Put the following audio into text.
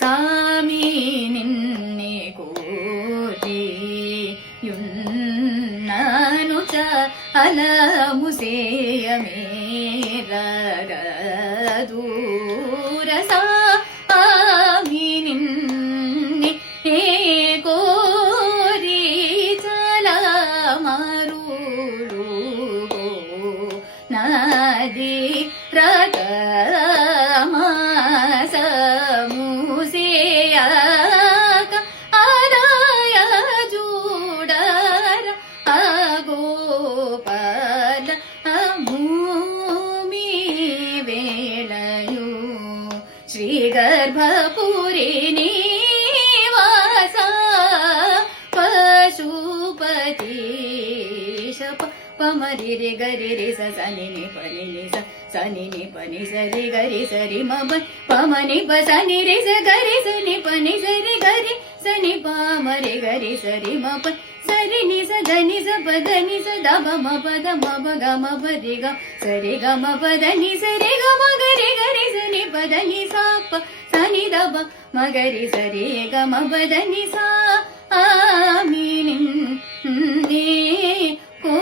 సామి నిన్నే కోరియున్నను అలముసేయమేరగదూర సామి నిన్నే కోరి చలమరులు నది రకమాసముసేయక ఆదాయ జూడర అగోపాల భూమి వేళయు శ్రీ గర్భపురి నివాస పశుపతి పమరి రి గరి రి స సని ని పని ని స సని ని పని సరి గరి సరి మమ పమని ప సని రి స గరి సని పని సరి గరి సని పమరి గరి సరి మప సరి ని స ధని స పద ని స ద మ పద మ ప గ మ ప రి గ సరి గ మ పద ని సరి గ మ గరి గరి సని పద ని స ప సని ద బ మ గరి సరి గ మ పద ని స ఆమి నిన్నే కో